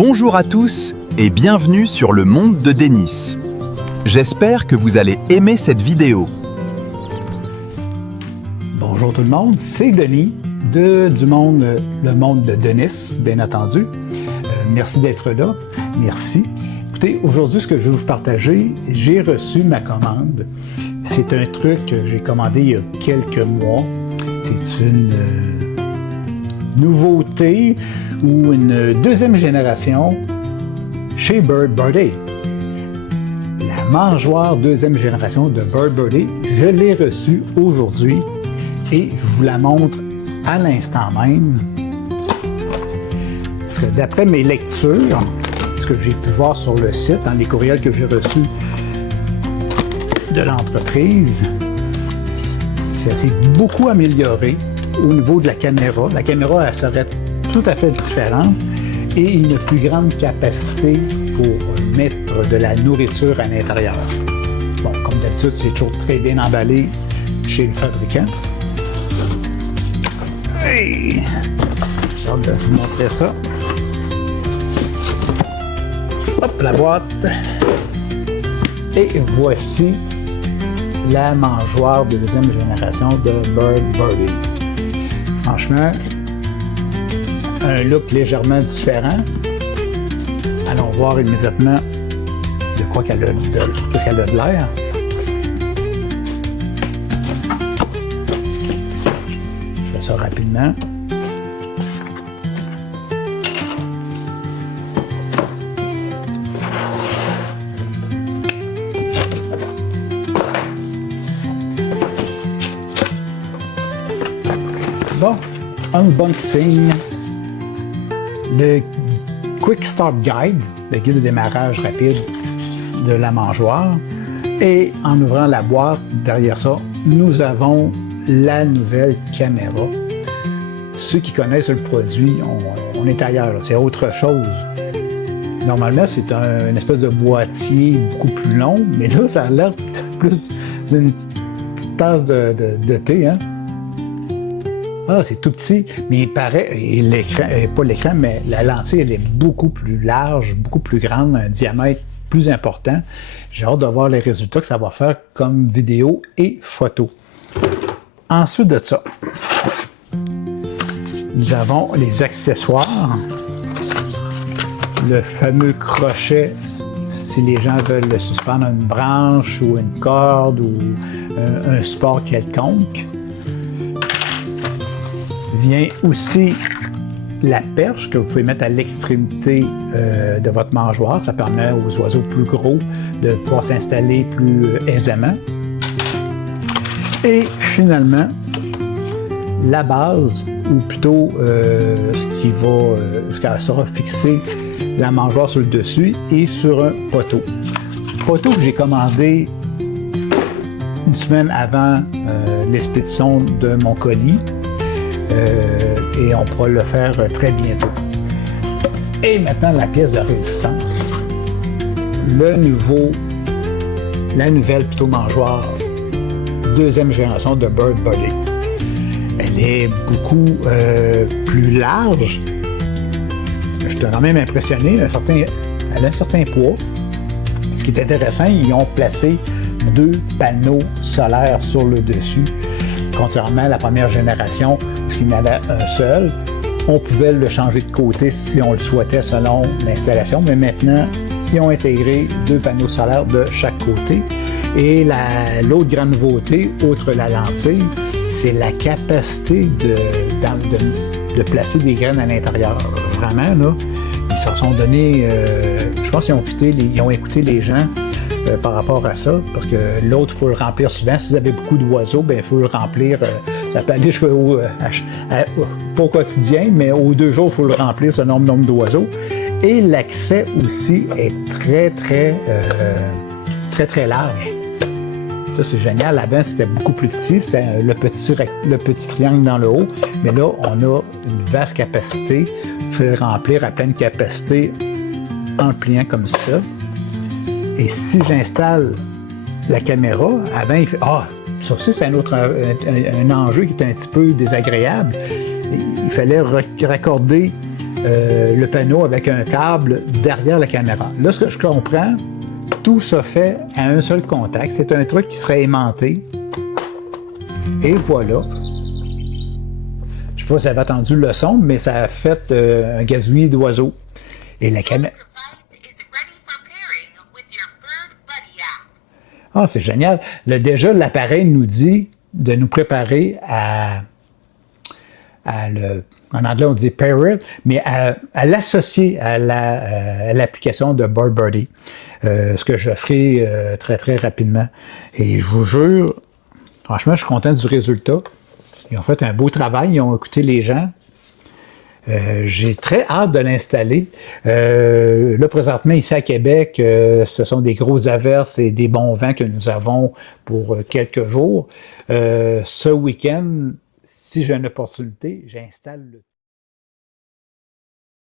Bonjour à tous et bienvenue sur le monde de Denis. J'espère que vous allez aimer cette vidéo. Bonjour tout le monde, c'est Denis du monde, le monde de Denis, bien entendu. Merci d'être là, merci. Écoutez, aujourd'hui, ce que je vais vous partager, j'ai reçu ma commande. C'est un truc que j'ai commandé il y a quelques mois. C'est une nouveauté ou une deuxième génération chez Bird Birdie. La mangeoire deuxième génération de Bird Birdie, je l'ai reçue aujourd'hui et je vous la montre à l'instant même. Parce que d'après mes lectures, ce que j'ai pu voir sur le site, dans les courriels que j'ai reçus de l'entreprise, ça s'est beaucoup amélioré au niveau de la caméra. La caméra, elle serait tout à fait différente et une plus grande capacité pour mettre de la nourriture à l'intérieur. Bon, comme d'habitude, c'est toujours très bien emballé chez le fabricant. Hey! J'ai hâte de vous montrer ça. Hop, la boîte. Et voici la mangeoire de deuxième génération de Bird Birdie. Franchement, un look légèrement différent. Allons voir immédiatement de quoi qu'elle a de l'air. Je fais ça rapidement. Bon, unboxing, le Quick Start Guide, le guide de démarrage rapide de la mangeoire. Et en ouvrant la boîte, derrière ça, nous avons la nouvelle caméra. Ceux qui connaissent le produit, on est ailleurs, c'est autre chose. Normalement, c'est une espèce de boîtier beaucoup plus long, mais là, ça a l'air plus d'une petite tasse de thé, hein? Ah, c'est tout petit, mais il paraît, et l'écran, pas l'écran, mais la lentille, elle est beaucoup plus large, beaucoup plus grande, un diamètre plus important. J'ai hâte de voir les résultats que ça va faire comme vidéo et photo. Ensuite de ça, nous avons les accessoires, le fameux crochet, si les gens veulent le suspendre à une branche ou une corde ou un support quelconque. Vient aussi la perche que vous pouvez mettre à l'extrémité de votre mangeoire. Ça permet aux oiseaux plus gros de pouvoir s'installer plus aisément. Et finalement, la base, ou plutôt ce qui sera fixé la mangeoire sur le dessus et sur un poteau. Poteau que j'ai commandé une semaine avant l'expédition de mon colis. Et on pourra le faire très bientôt. Et maintenant, la pièce de résistance. La nouvelle mangeoire deuxième génération de Bird Birdie. Elle est beaucoup plus large. Je suis quand même impressionné. Elle a un certain poids. Ce qui est intéressant, ils ont placé 2 panneaux solaires sur le dessus. Contrairement à la première génération, il y en avait un seul. On pouvait le changer de côté si on le souhaitait selon l'installation, mais maintenant, ils ont intégré 2 panneaux solaires de chaque côté. Et l'autre grande nouveauté, outre la lentille, c'est la capacité de placer des graines à l'intérieur. Vraiment, là, ils se sont donné, je pense qu'ils ont écouté les gens par rapport à ça, parce que l'autre, il faut le remplir souvent. Si vous avez beaucoup d'oiseaux, il faut le remplir. Ça peut aller pas au quotidien, mais aux 2 jours, il faut le remplir ce nombre d'oiseaux. Et l'accès aussi est très large. Ça, c'est génial. Avant, c'était beaucoup plus petit. C'était le petit triangle dans le haut. Mais là, on a une vaste capacité. Il faut le remplir à pleine capacité en le pliant comme ça. Et si j'installe la caméra, avant, il fait « Ah! » Ça aussi, c'est un enjeu qui est un petit peu désagréable. Il fallait raccorder le panneau avec un câble derrière la caméra. Là, ce que je comprends, tout se fait à un seul contact. C'est un truc qui serait aimanté. Et voilà. Je ne sais pas si vous avez entendu le son, mais ça a fait un gazouillis d'oiseaux. Et la caméra... Ah, c'est génial. Déjà, l'appareil nous dit de nous préparer en anglais on dit pair it, mais à l'associer à l'application de BirdBuddy, ce que je ferai très très rapidement. Et je vous jure, franchement, je suis content du résultat. Ils ont fait un beau travail, ils ont écouté les gens. J'ai très hâte de l'installer. Là, présentement, ici à Québec, ce sont des grosses averses et des bons vents que nous avons pour quelques jours. Ce week-end, si j'ai une opportunité, j'installe le